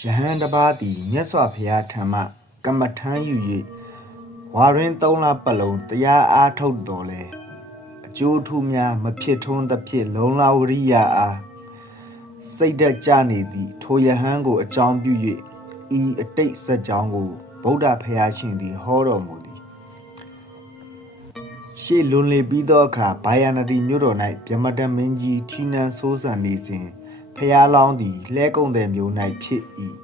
ဟန်တစ်ပါးသည်မြတ်စွာဘုရားထံမှကမ္မထမ်းယူ၍ဝါရင်းသုံးလပတ်လုံးတရားအားထုတ်တော်လဲအကျိုးထူးများမဖြစ်ထွန်းသဖြင့်လုံလာဝရိယအားစိတ်ဓာတ်ကြနေသည့်ထိုယဟန်ကို အကြောင်းပြု၍ဤအတိတ်စัจကြောင်းကိုဗုဒ္ဓဘုရားရှင်သည်ဟောတော်မူသည်ရှေ့လွန်လေပြီးသောအခါဘာယာနတီမြို့တော်၌ဗြဟ္မတမင်းကြီးထီနန်ဆိုးဆန်နေစဉ် ဖျားလောင်းသည်လှဲကုံတဲ့မြို့၌ဖြစ်၏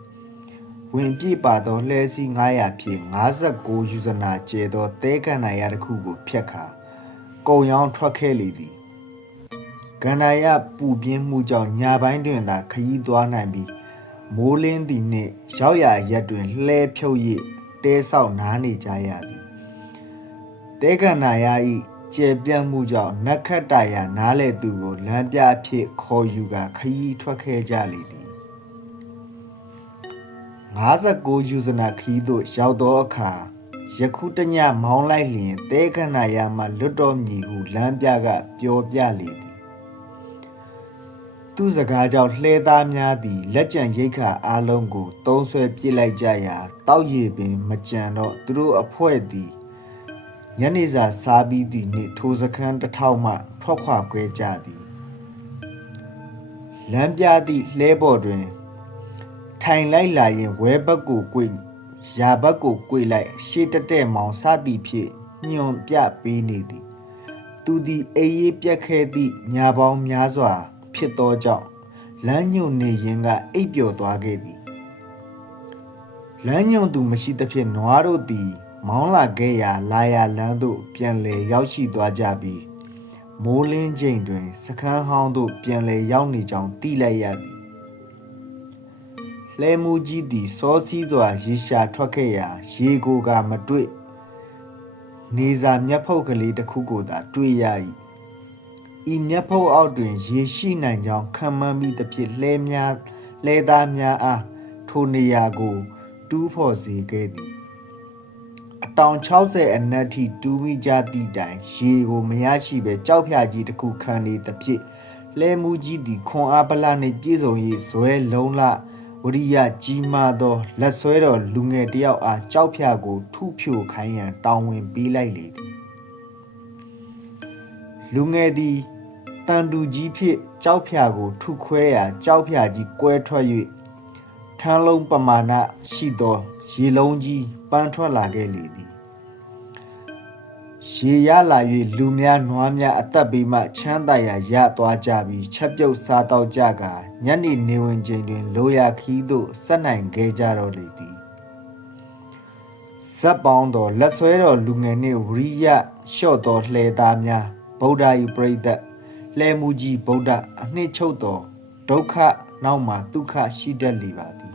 ဝင်ပြည့်ပါသောလှဲစီ900ဖြင့်59ယူဇနာကျဲသောတဲကန်နာရတစ်ခုကိုဖျက်ခါကုံရောင်းထွက်ခဲ့လေသည်ကန္နာယပူပြင်းမှုကြောင့်ညာပိုင်းတွင်သာခရီးသွားနိုင်ပြီးမိုးလင်းသည်နှင့်ရောက်ရရက်တွင်လှဲဖြုတ်၍တဲဆောက်နားနေကြရသည်တဲကန္နာယဤ ကျေပြန့်မှုကြောင့်နက္ခတ္တယနားလေသူကိုလမ်းပြအဖြစ်ခေါ်ယူကခရီးထွက်ခဲ့ကြလေသည်59ယူဇနာခရီးသို့ရောက်သောအခါယခုတညမောင်းလိုက်လျင်တဲကန္နာယမှလွတ်တော်မည်ဟုလမ်းပြကပြောပြလေသည်သူစကားကြောင့်လှဲသားများသည်လက်ကျန်ရိတ်ခါအားလုံးကိုသုံးဆွဲပစ်လိုက်ကြရာတောက်ရည်ပင်မကြံတော့သူတို့အဖွဲသည် ညနေစာစားပြီးသည့်နေ့ထိုစခန်းတစ်ထောက်မှထွက်ခွာခွဲကြသည်လမ်းပြသည့်လှဲပေါ်တွင် ထိုင်လိုက်လာရင်ဝဲဘက်ကိုကွေရာဘက်ကိုကွေလိုက် ရှေ့တက်တဲ့မောင်စသည်ဖြင့်ညွန်ပြပေးနေသည် သူသည်အေးရေးပြက်ခဲသည့်ညာပေါင်းများစွာ ဖြစ်သောကြောင့်လမ်းညွန်နေရင်ကအိပ်ပျော်သွားခဲ့သည်လမ်းညွန်သူမရှိသဖြင့်နွားတို့သည် မောင်းလာခဲ့ရာလာရလမ်းသို့ပြန်လည်ရောက်ရှိသွားကြပြီးမိုးလင်းချိန်တွင်စခန်းဟောင်းသို့ပြန်လည်ရောက်နေကြောင်းသိလိုက်ရသည်လှဲမှုကြီးသည်စောစီးစွာရေရှာထွက်ခဲ့ရာရေကိုကမတွေ့နေစာမျက်ဖုတ်ကလေးတစ်ခုကိုသာတွေ့ရ၏ဤမျက်ဖုတ်အောက်တွင် ရေရှိနိုင်ကြောင်းခံမှန်းမိသဖြင့်လှဲများလှဲသားများအားထိုနေရာကို တူးဖော်စေခဲ့သည်အ တောင်60အနက်ထိတူးမိကြသည့်တိုင်ရေကိုမရရှိပဲကြောက်ဖြာကြီးတစ်ခုခံနေသဖြင့်လဲမှုကြီးသည်ခွန်အားပလနှင့်ပြည့်စုံ၍ဇွဲလုံးလဝရိယကြီးမားသောလက်ဆွဲတော်လူငယ်တစ်ယောက်အားကြောက်ဖြာကိုထုဖြိုခိုင်းရန်တောင်းဝင်ပေးလိုက်လေသည်လူငယ်သည်တန်တူကြီးဖြင့်ကြောက်ဖြာကိုထုခွဲရာကြောက်ဖြာကြီးကွဲထွက်၍ထမ်းလုံးပမာဏရှိသောရေလုံးကြီးပ န်းထွက်လာခဲ့လေသည်ရေရလာ၍လူများနွားများအသက်ဘေးမှချမ်းသာရာရသွားကြပြီးချက်ပြုတ်စားတော့ကြကညနေနေဝင်ချိန်တွင် လိုရာခီးသို့ဆက်နိုင်ခဲ့ကြတော့လေသည်ဇက်ပေါင်းတော်လက်ဆွဲတော်လူငယ်နှင့်ဝရိယလျှော့တော်လှဲသားများဗုဒ္ဓ၏ပရိသတ်လှဲမှုကြီးဗုဒ္ဓအနှစ်ချုပ်တော်ဒုက္ခနောက်မှာဒုက္ခရှိတတ်လေပါသည်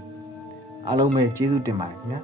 အားလုံးပဲကျေးဇူးတင်ပါတယ်ခင်ဗျာ